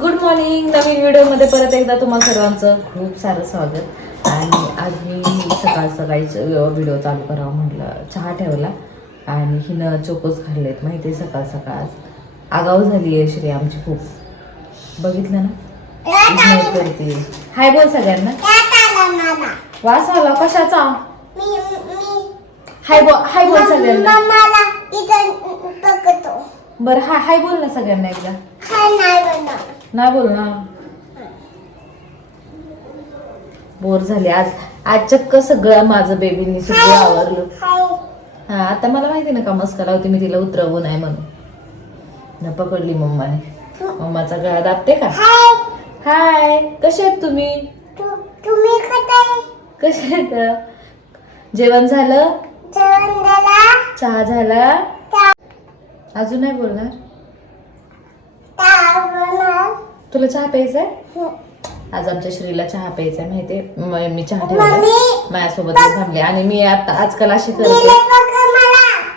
Good morning नवीन व्हिडिओमध्ये परत एकदा तुम्हाला सर्वांचं खूप सारं स्वागत. आणि आज मी सकाळ सकाळीच व्हिडिओ चालू करावा म्हटलं. चहा ठेवला. आणि हिनं चोकोस खाल्लेत. माहिती आहे सकाळ सकाळ आगाऊ झाली आहे श्री आमची खूप. बघितलं ना? करते. हाय बोल सगळ्यांना. वास आला. कशाचा? हाय बोल हाय बोल सगळ्यांना. बरं हाय हाय बोल ना सगळ्यांना एकदा. नाही बोल ना. बोर झाले आज. आज चक्क सगळं माझं बेबींनी सगळं आवरलं. हा आता मला माहिती ना का मस्का होती मी तिला उतरवू नाही म्हणून. न पकडली मम्माने. मम्माचा गळा दाबते का? हाय. कसे आहेत तुम्ही? कसे आहेत? जेवण झालं? जेवण झाला. चहा झाला? अजून नाही बोलणार? तुला चहा प्यायचा आहे? आज आमच्या श्रीला चहा प्यायचा आहे माहितीये? म- मी चहा ठेवला. माझ्यासोबत थांबले. आणि मी आता आजकाल अशी करते.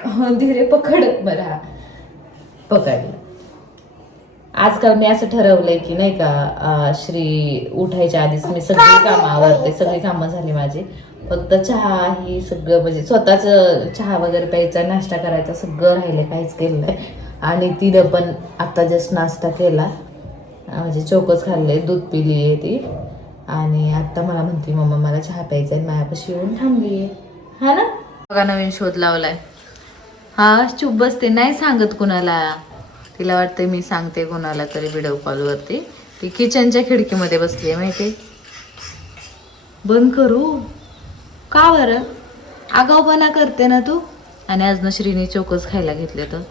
हो, धीरे पकड बरं. हा पकडलं आजकाल मी असं ठरवलंय की नाही का श्री उठायच्या आधीच मी सगळी कामं आवरते. सगळी कामं झाली माझी. फक्त चहा ही सगळं म्हणजे स्वतःच चहा वगैरे प्यायचा नाश्ता करायचा सगळं राहिले काहीच केलं नाही. आणि तिनं पण आता जस्ट नाश्ता केला. म्हणजे चोकच खाल्ले दूध पिली आहे ती. आणि आत्ता मला म्हणते मम्मा मला चहा प्यायचा आहे मायापाशी येऊन थांबली आहे हा ना? बघा नवीन शोध लावलाय. हा चुप बसते नाही सांगत कुणाला. तिला वाटते मी सांगते कोणाला तरी व्हिडिओ कॉलवरती ती किचनच्या खिडकीमध्ये बसली आहे माहिती बंद करू? का बरं? आगाऊपणा करते ना तू? आणि आज ना श्रीने चोकोस खायला घेतले तर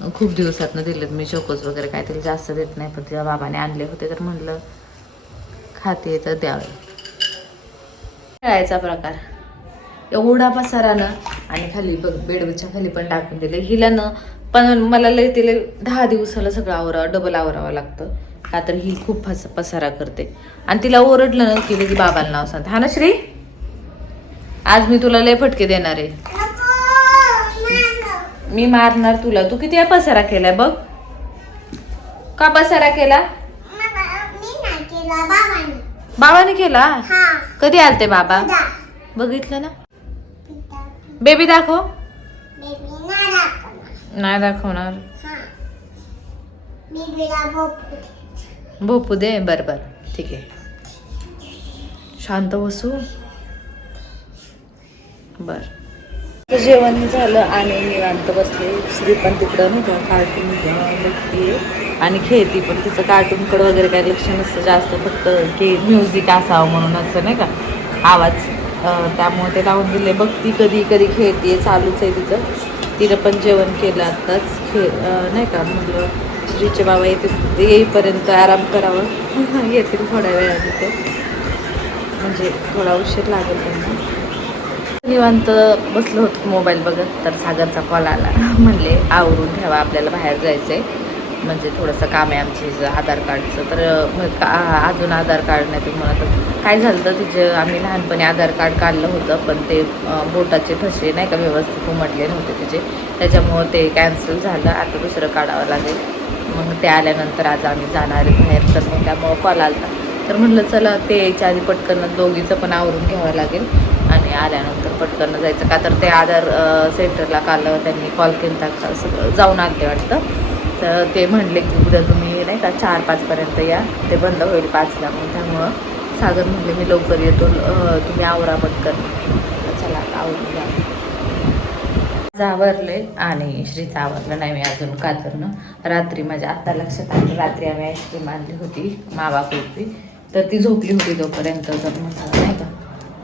खूप दिवसातनं दिलेत मी चोकोस वगैरे काय तरी जास्त देत नाही पण तिच्या बाबाने आणले होते तर म्हणलं खाते तर द्यावे. खेळायचा प्रकार. एवढा पसारानं आणि खाली बघ बेडच्या खाली पण टाकून दिले. हिला ना पण मला लय तिला दहा दिवसाला सगळं आवरावं डबल आवरावं लागतं. का तर ही खूप फस पसारा करते. आणि तिला ओरडलं ना की बाबाला नाव सांगते. हा ना श्री? आज मी तुला लय फटके देणार आहे. मी मारणार तुला. तू किती पसारा केलाय बघ. का पसारा केला? बाबाने केला? कधी आलते बाबा? बघितलं ना? बेबी दाखव. नाही दाखवणार. भोपू दे. बर बर. ठीक आहे. शांत बसू. बर. जेवण झालं आणि निवांत बसले. श्री पण तिकडं नाही का कार्टून बघते आणि खेळती पण. तिचं कार्टूनकडं वगैरे काही लक्ष नसतं जास्त. फक्त की म्युझिक असावं म्हणून असं नाही का? आवाज. त्यामुळे ते लावून दिले. बघती कधी कधी खेळते चालूच आहे तिचं. तिनं पण जेवण केलं आत्ताच. खेळ नाही का? म्हटलं श्रीचे बाबा येते येईपर्यंत आराम करावं. येतील थोड्या वेळा तिथे म्हणजे थोडा उशीर लागेल त्यांना. निवांत बसलो होतो मोबाईल बघत तर सागरचा कॉल आला. म्हणले आवरून ठेवा आपल्याला बाहेर जायचं आहे म्हणजे थोडंसं काम आहे आमची आधार कार्डचं. तर मग का अजून आधार कार्ड नाही तुम्हाला तर काय झालं तर तिचे आम्ही लहानपणी आधार कार्ड काढलं होतं पण ते बोटाचे ठसे नाही का व्यवस्थित उमटले नव्हते तिचे. त्याच्यामुळं ते कॅन्सल झालं आता दुसरं काढावं लागेल. मग ते आल्यानंतर आज आम्ही जाणार आहे बाहेर. तर मग त्यामुळं कॉल आला तर म्हटलं चला ते यायच्या आधी पटकन दोघीचं पण आवरून घ्यावं लागेल. आणि आल्यानंतर पटकन जायचं का तर ते आधार सेंटरला काल त्यांनी कॉल केला असं सगळं जाऊन आले वाटतं. तर ते म्हणले की उद्या तुम्ही नाही का चार पाचपर्यंत या. ते बंद होईल पाचला. मग त्यामुळं सागर म्हणले मी लवकर येतो. तुम्ही आवरा पटकन. तर चला आवरून घ्या. आवरले आणि श्रीचं आवरलं. नाही मी अजून का रात्री माझ्या आत्ता लक्षात आलं. रात्री आम्ही आईस्क्रीम आणली होती मावा कुल्फी. तर ती झोपली होती तोपर्यंत तर म्हटलं नाही का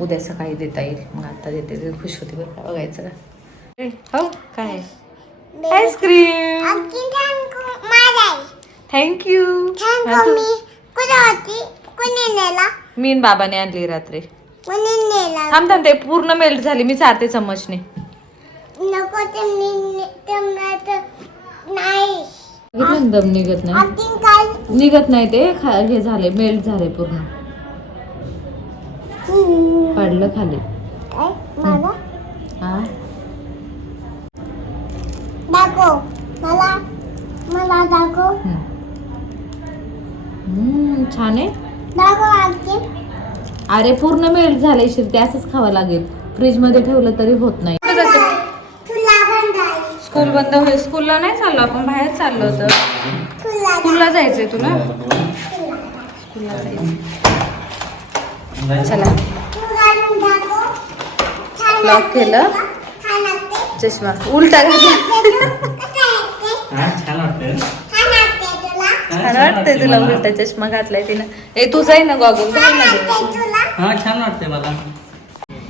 उद्या सकाळी देता येईल. मग आता देते ती खुश होती बरं का बघायचं का हो काय आईस्क्रीम थँक्यू मी बाबाने आणली रात्री. थांब थांब ते पूर्ण मेल्ट झाली मी चारते चम्मचने. नको ते नाही. बघितलं ना दम निघत नाही? निघत नाही ते हे झाले मेल्ट झाले पूर्ण. पडलं खाली. हा. छान आहे. अरे पूर्ण मेल्ट झालंय शिरते असंच खावं लागेल. फ्रीजमध्ये ठेवलं तरी होत नाही. स्कूल बंद होईल. स्कूलला नाही चाललो आपण बाहेर चाललो तर स्कूलला जायचंय तुला? स्कूलला जायचं चला. लॉक केलं. चष्मा. उलटा छान वाटतंय वाटते तुला उलटा चष्मा घातलाय तिनं. ए तू जाई ना गॉगल. छान वाटते छान वाटतंय मला.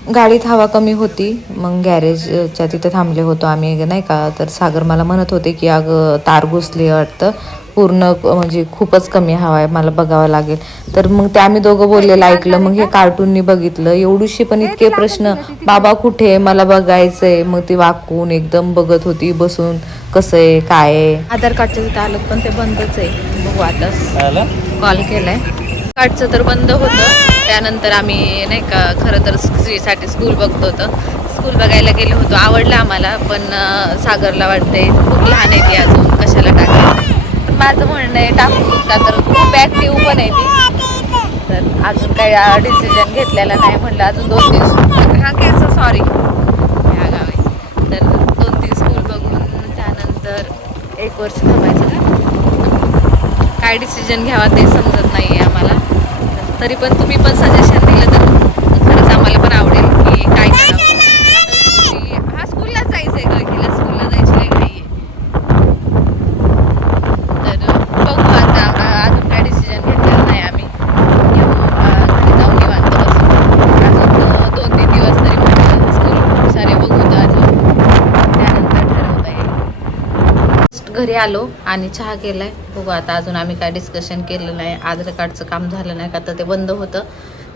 गाडीत हवा कमी होती. मग गॅरेजच्या तिथं थांबले होतो आम्ही नाही का? तर सागर मला म्हणत होते की अगं तार घुसली वाटतं. पूर्ण म्हणजे खूपच कमी हवा आहे मला बघावं लागेल. तर मग ते आम्ही दोघं बोललेलं ऐकलं. मग हे कार्टूननी बघितलं. एवढीशी पण इतके प्रश्न बाबा कुठे आहे? मला बघायचंय. मग ती वाकून एकदम बघत होती बसून कसं आहे? काय आहे? आधार कार्डच्या तिथं आलं पण ते बंदच आहे. बघू आता. कॉल केलाय. कार्डचं तर बंद होतं. त्यानंतर आम्ही नाही का खरं तर स्त्रीसाठी स्कूल बघतो होतं. स्कूल बघायला गेलो होतो. आवडलं आम्हाला पण सागरला वाटते खूप लहान आहे ती अजून कशाला टाकायचं? पण माझं म्हणणं आहे टाकू का तर खूप ॲक्टिव्ह पण आहे ती. तर अजून काही डिसिजन घेतलेला नाही म्हणलं. अजून दोन तीन हा केस सॉरी ह्या गावी. तर दोन तीन स्कूल बघून त्यानंतर एक वर्ष थांबायचं काय डिसिजन घ्यावा ते समजत नाही आहे आम्हाला. तरी पण तुम्ही पण सजेशन दिलं तर खरंच आम्हाला पण आवडेल की काय करावं हा स्कूललाच जायचं आहे गळकीला स्कूलला जायची काही नाही आहे तर बघू आता अजून काय डिसिजन घेतलेलं नाही आम्ही. घरी जाऊन निवांत बसू. अजून दोन तीन दिवस तरी स्कूल सारे बघू तर अजून. त्यानंतर ठरवता येईल. घरी आलो आणि चहा केलाय. बघू आता अजून आम्ही काय डिस्कशन केलं नाही. आधार कार्डचं काम झालं नाही का तर ते बंद होतं.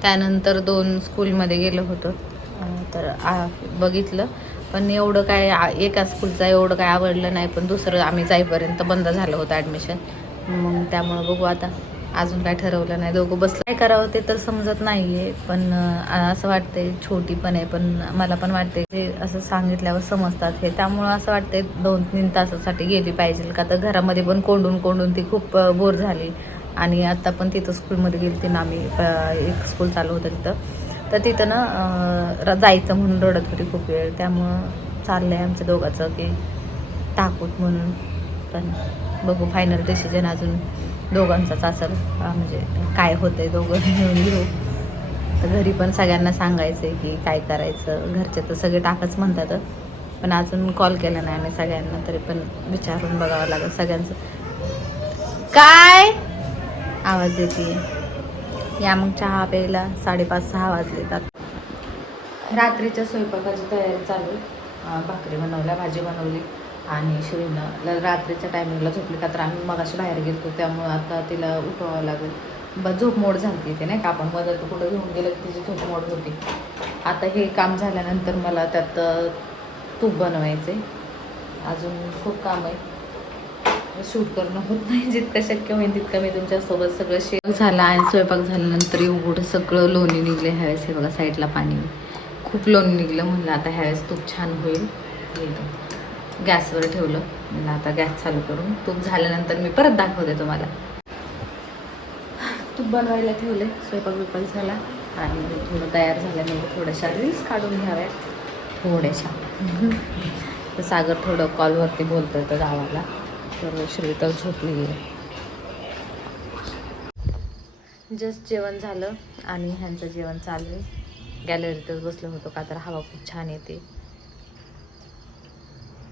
त्यानंतर दोन स्कूलमध्ये गेलं होतं. तर बघितलं. पण एवढं काय एका स्कूलचं एवढं काय आवडलं नाही. पण दुसरं आम्ही जाईपर्यंत बंद झालं होतं ॲडमिशन मग त्यामुळं बघू आता. अजून काय ठरवलं नाही. दोघं बसलं. काय करावं ते तर समजत नाही आहे पण असं वाटतंय छोटी पण आहे पण मला पण वाटते ते असं सांगितल्यावर समजतात हे. त्यामुळं असं वाटतंय दोन तीन तासासाठी गेली पाहिजे का तर घरामध्ये पण कोंडून कोंडून ती खूप बोर झाली. आणि आता पण तिथं स्कूलमध्ये गेली ती ना आम्ही एक स्कूल चालू होतं तिथं. तर तिथं ना जायचं म्हणून रडत होती खूप वेळ. त्यामुळं चाललं आहे आमच्या दोघाचं की टाकूत म्हणून. पण बघू फायनल डिसिजन अजून. दोघांचाच असेल म्हणजे काय होतं आहे दोघं घेऊन घेऊ. तर घरी पण सगळ्यांना सांगायचं आहे की काय करायचं घरचे तर सगळे टाकच म्हणतात पण अजून कॉल केला नाही आम्ही सगळ्यांना तरी पण विचारून बघावं लागेल सगळ्यांचं. काय? आवाज येते या मग चहा प्यायला साडेपाच सहा वाजले जात रात्रीच्या स्वयंपाकाची तयारी चालू आहे. भाकरी बनवल्या भाजी बनवली. आणि श्रीनं ल- रात्रीच्या टायमिंगला झोपली का तर आम्ही मगाशी बाहेर गेलो त्यामुळं आता तिला उठवावं लागेल. ब झोप मोड झाली ते नाही का आपण मदत कुठं घेऊन गेलं तिची झोप मोड होती. आता हे काम झाल्यानंतर मला त्यात तूप बनवायचे अजून खूप काम आहे. शूट करणं होत नाही जितकं शक्य होईल तितकं मी तुमच्यासोबत सगळं शेअर झाला आणि स्वयंपाक झाल्यानंतर एवढं सगळं लोणी निघले ह्यावेळेस. हे बघा साईडला पाणी. खूप लोणी निघलं म्हणलं आता ह्यावेळेस तूप छान होईल. गॅसवर ठेवलं. मला आता गॅस चालू करून. तूप झाल्यानंतर मी परत दाखवते तुम्हाला. तूप बनवायला ठेवले स्वयंपाक बिपाक झाला. आणि थोडं तयार झाल्यानंतर थोड्याशा रील्स काढून घ्याव्या थोड्याशा. तर सागर थोडं कॉलवरती बोलतोय तर गावाला. तर श्रीता झोपली आहे जस्ट जेवण झालं. आणि ह्यांचं जेवण चालू आहे. गॅलरीतच बसलो होतो का तर हवा खूप छान येते.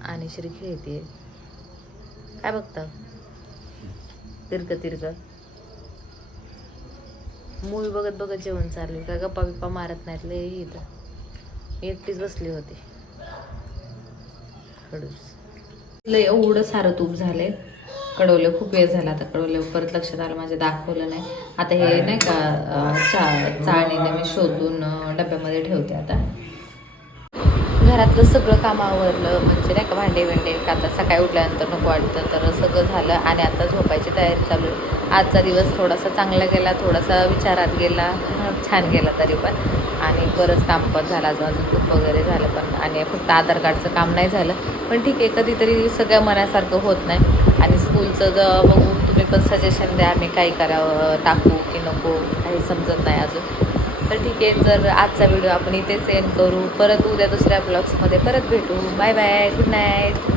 आणि श्री खेळते काय बघता? तिरक तिरक. मूवी बघत बघत जेवण चालू आहे. काय गप्पा बिप्पा मारत नाहीत लय इथं. एकटीच बसली होती. खडूस. लय एवढं सारं तूप झालंय. कडवलं खूप वेळ झाला आता. कडवलं परत लक्षात आलं माझ्या दाखवलं नाही. आता हे नाही का चा चाळणीने मी शोधून डब्यामध्ये ठेवते आता. घरातलं सगळं काम आवरलं म्हणजे नाही का भांडे भांडे का आता सकाळी उठल्यानंतर नको वाटतं तर सगळं झालं आणि आता झोपायची तयारी चालू आजचा दिवस थोडासा चांगला गेला थोडासा विचारात गेला छान गेला तरी पण. आणि बरंच काम पण झालं अजून अजून खूप वगैरे झालं पण. आणि फक्त आधार कार्डचं काम नाही झालं. पण ठीक आहे कधीतरी सगळ्या मनासारखं होत नाही. आणि स्कूलचं ज बघू तुम्ही पण सजेशन द्या आम्ही काय करावं टाकू की नको काही समजत नाही अजून. तर ठीक आहे जर आजचा व्हिडिओ आपण इथेच एंड करू. परत उद्या दुसऱ्या ब्लॉग्समध्ये परत भेटू. Bye bye good night